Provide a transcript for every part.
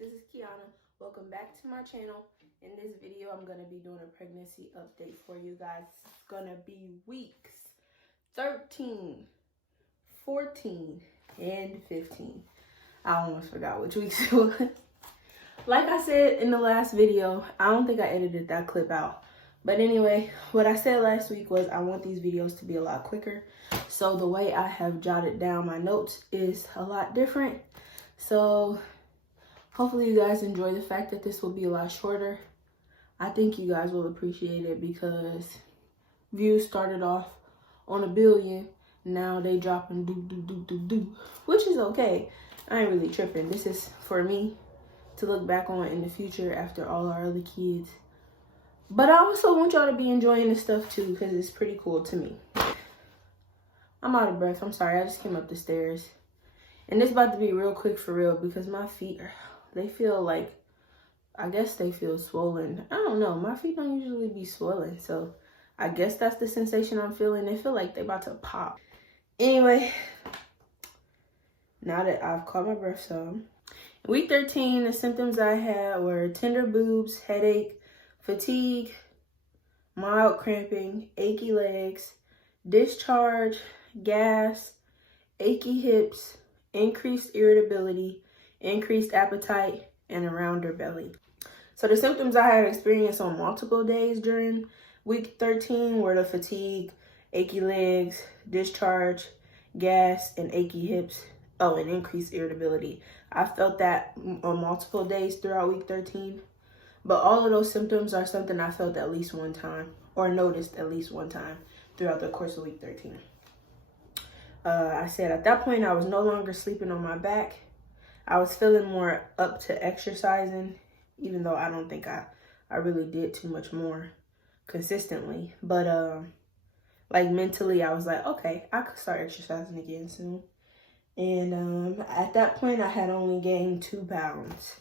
this is Kiana. Welcome back to my channel. In this video, I'm going to be doing a pregnancy update for you guys. It's going to be weeks 13, 14, and 15. I almost forgot which weeks it was. Like I said in the last video, I don't think I edited that clip out. But anyway, what I said last week was I want these videos to be a lot quicker. So the way I have jotted down my notes is a lot different. So hopefully you guys enjoy the fact that this will be a lot shorter. I think you guys will appreciate it because views started off on 1 billion. Now they dropping do, which is okay. I ain't really tripping. This is for me to look back on in the future after all our other kids. But I also want y'all to be enjoying this stuff too because it's pretty cool to me. I'm out of breath. I'm sorry. I just came up the stairs. And it's about to be real quick for real because my feet, they feel like, I guess they feel swollen. I don't know. My feet don't usually be swollen. So I guess that's the sensation I'm feeling. They feel like they're about to pop. Anyway, now that I've caught my breath some. Week 13, the symptoms I had were tender boobs, headache, fatigue, mild cramping, achy legs, discharge, gas, achy hips, increased irritability, increased appetite, and a rounder belly. So the symptoms I had experienced on multiple days during week 13 were the fatigue, achy legs, discharge, gas, and achy hips. Oh, and increased irritability. I felt that on multiple days throughout week 13. But all of those symptoms are something I felt at least one time or noticed at least one time throughout the course of week 13. I said at that point I was no longer sleeping on my back. I was feeling more up to exercising, even though I don't think I really did too much more consistently. But like mentally I was like, okay, I could start exercising again soon. And at that point I had only gained 2 pounds.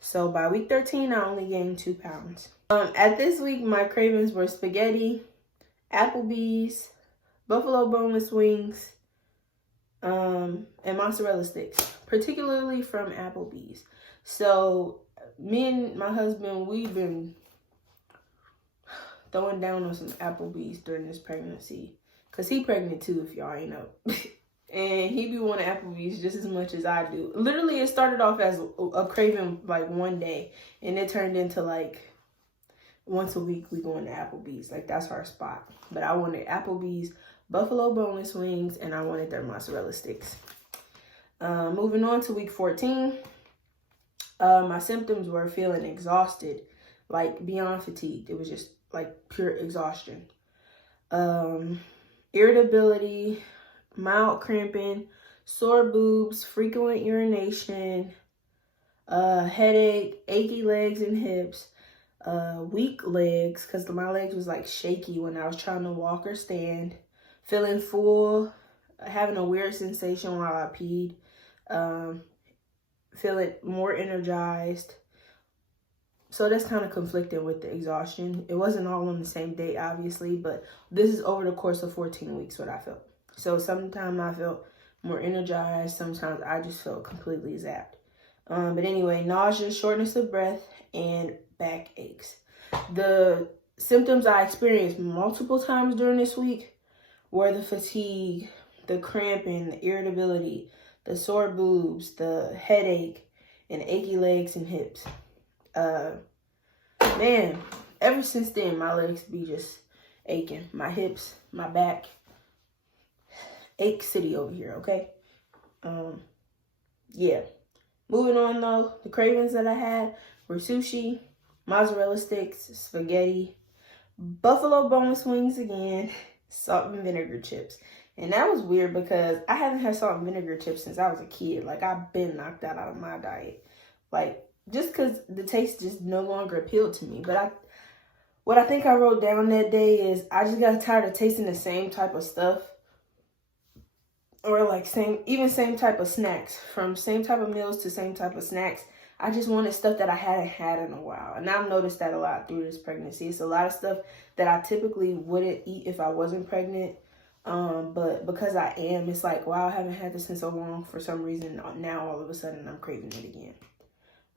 So by week 13, I only gained 2 pounds. At this week, my cravings were spaghetti, Applebee's, buffalo boneless wings, and mozzarella sticks, particularly from Applebee's. So me and my husband, we've been throwing down on some Applebee's during this pregnancy. Because he pregnant too, if y'all ain't know. And he be wanting Applebee's just as much as I do. Literally, it started off as a craving like one day. And it turned into like once a week we going to Applebee's. Like that's our spot. But I wanted Applebee's buffalo boneless wings. And I wanted their mozzarella sticks. Moving on to week 14. My symptoms were feeling exhausted. Like beyond fatigued. It was just like pure exhaustion. Irritability. Mild cramping, sore boobs, frequent urination, headache, achy legs and hips, weak legs because my legs was like shaky when I was trying to walk or stand, feeling full, having a weird sensation while I peed, feeling more energized. So that's kind of conflicting with the exhaustion. It wasn't all on the same day, obviously, but this is over the course of 14 weeks what I felt. So sometimes I felt more energized. Sometimes I just felt completely zapped. But anyway, nausea, shortness of breath, and back aches. The symptoms I experienced multiple times during this week were the fatigue, the cramping, the irritability, the sore boobs, the headache, and achy legs and hips. Man, ever since then, my legs be just aching. My hips, my back. Ache City over here, okay? Yeah. Moving on though, the cravings that I had were sushi, mozzarella sticks, spaghetti, buffalo boneless wings again, salt and vinegar chips. And that was weird because I haven't had salt and vinegar chips since I was a kid. Like I've been knocked that out of my diet. Like just because the taste just no longer appealed to me. But what I think I wrote down that day is I just got tired of tasting the same type of stuff. Or like same type of snacks. From same type of meals to same type of snacks. I just wanted stuff that I hadn't had in a while. And I've noticed that a lot through this pregnancy. It's a lot of stuff that I typically wouldn't eat if I wasn't pregnant. But because I am, it's like, wow, I haven't had this in so long for some reason. Now all of a sudden I'm craving it again.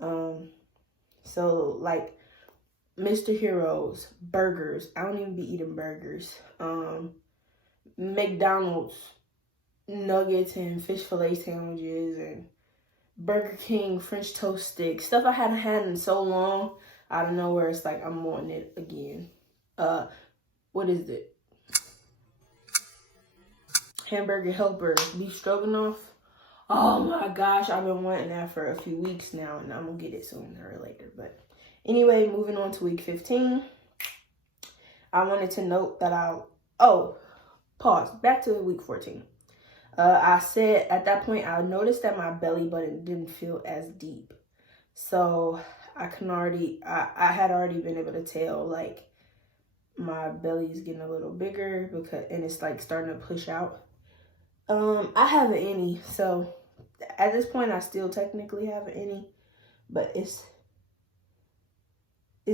So like Mr. Heroes, burgers. I don't even be eating burgers. McDonald's nuggets and fish fillet sandwiches, and Burger King French toast sticks. Stuff I hadn't had in so long. Out of nowhere, it's like I'm wanting it again. What is it? Hamburger Helper, beef stroganoff. Oh my gosh, I've been wanting that for a few weeks now, and I'm gonna get it sooner or later. But anyway, moving on to week 15. I wanted to note that pause. Back to week 14. I said at that point, I noticed that my belly button didn't feel as deep. So I had already been able to tell, like, my belly is getting a little bigger and it's like starting to push out. I have an innie, so at this point I still technically have an innie, but it's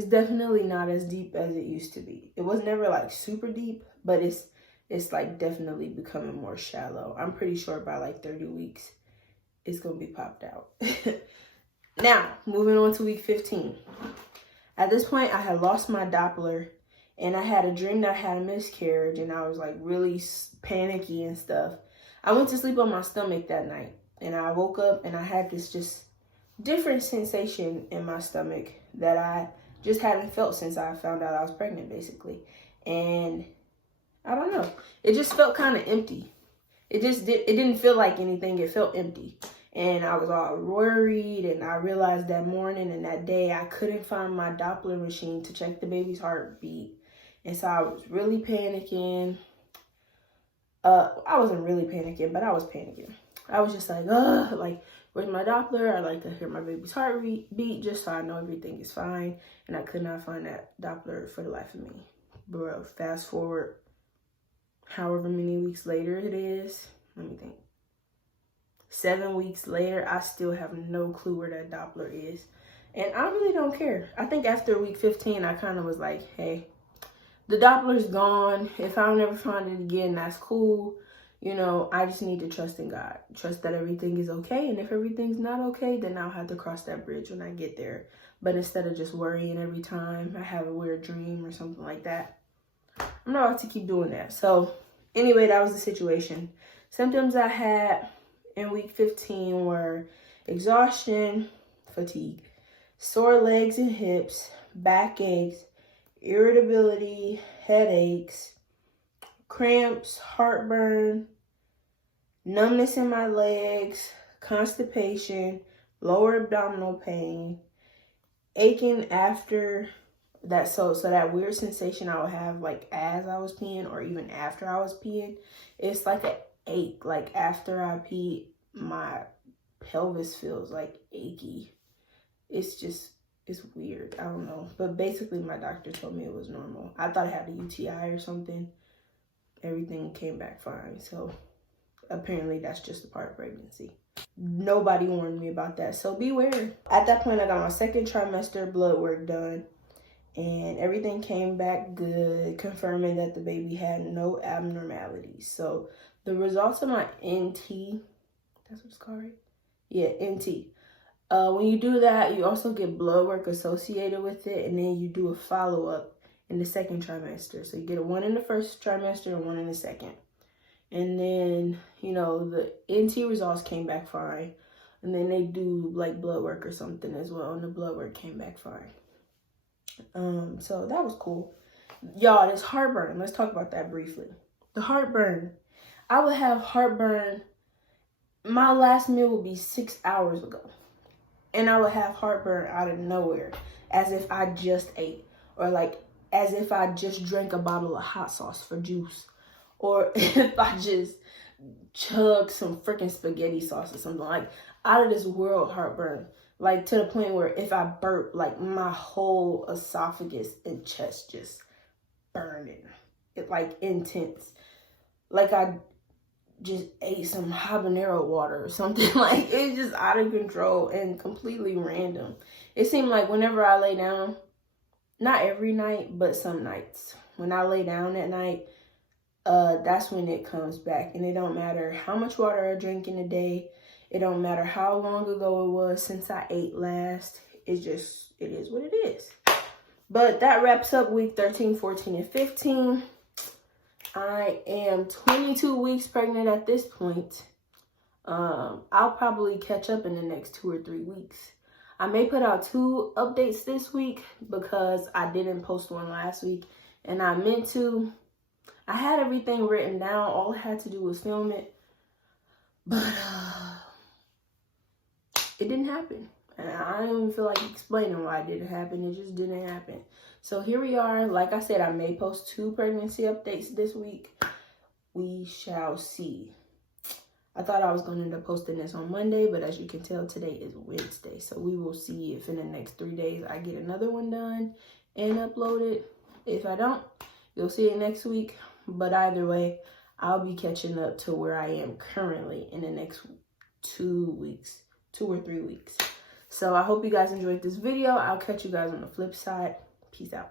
definitely not as deep as it used to be. It was never like super deep, but it's like definitely becoming more shallow. I'm pretty sure by like 30 weeks it's gonna be popped out. Now, moving on to week 15. At this point, I had lost my Doppler, and I had a dream that I had a miscarriage, and I was like really panicky and stuff. I went to sleep on my stomach that night, and I woke up and I had this just different sensation in my stomach that I just hadn't felt since I found out I was pregnant, basically. And I don't know, it just felt kind of empty. It didn't feel like anything. It felt empty. And I was all worried, and I realized that morning and that day I couldn't find my Doppler machine to check the baby's heartbeat. And so I was really panicking. I wasn't really panicking, but I was panicking. I was just like, like, where's my Doppler? I like to hear my baby's heartbeat just so I know everything is fine. And I could not find that Doppler for the life of me. Bro, fast forward however many weeks later it is. Let me think. 7 weeks later, I still have no clue where that Doppler is. And I really don't care. I think after week 15, I kind of was like, hey, the Doppler's gone. If I don't ever find it again, that's cool. You know, I just need to trust in God. Trust that everything is okay. And if everything's not okay, then I'll have to cross that bridge when I get there. But instead of just worrying every time I have a weird dream or something like that, I'm not about to keep doing that. So anyway, that was the situation. Symptoms I had in week 15 were exhaustion, fatigue, sore legs and hips, backaches, irritability, headaches, cramps, heartburn, numbness in my legs, constipation, lower abdominal pain, aching after that. So that weird sensation I would have like as I was peeing or even after I was peeing, it's like an ache. Like after I pee, my pelvis feels like achy. It's weird. I don't know. But basically my doctor told me it was normal. I thought I had a UTI or something. Everything came back fine. So apparently that's just a part of pregnancy. Nobody warned me about that. So beware. At that point, I got my second trimester blood work done. And everything came back good, confirming that the baby had no abnormalities. So the results of my NT, that's what it's called, right? Yeah, NT. When you do that, you also get blood work associated with it, and then you do a follow-up in the second trimester. So you get one in the first trimester and one in the second. And then, you know, the NT results came back fine. And then they do like blood work or something as well, and the blood work came back fine. So that was cool. Y'all, this heartburn, let's talk about that briefly. The heartburn. I would have heartburn. My last meal would be 6 hours ago. And I would have heartburn out of nowhere, as if I just ate, or like as if I just drank a bottle of hot sauce for juice, or if I just chugged some freaking spaghetti sauce or something. Like out of this world heartburn, like to the point where if I burp, like my whole esophagus and chest just burning. It like intense, like I just ate some habanero water or something. Like it's just out of control and completely random. It seemed like whenever I lay down, not every night, but some nights, when I lay down at night, that's when it comes back. And it don't matter how much water I drink in a day. It don't matter how long ago it was since I ate last. It is what it is. But that wraps up week 13, 14, and 15. I am 22 weeks pregnant at this point. I'll probably catch up in the next 2 or 3 weeks. I may put out 2 updates this week because I didn't post one last week, and I meant to. I had everything written down. All I had to do was film it, but it didn't happen. And I don't even feel like explaining why it didn't happen. It just didn't happen. So here we are. Like I said, I may post 2 pregnancy updates this week. We shall see. I thought I was going to end up posting this on Monday, but as you can tell, today is Wednesday. So we will see if in the next 3 days I get another one done and uploaded. If I don't, you'll see it next week. But either way, I'll be catching up to where I am currently in the next 2 weeks, 2 or 3 weeks. So I hope you guys enjoyed this video. I'll catch you guys on the flip side. Peace out.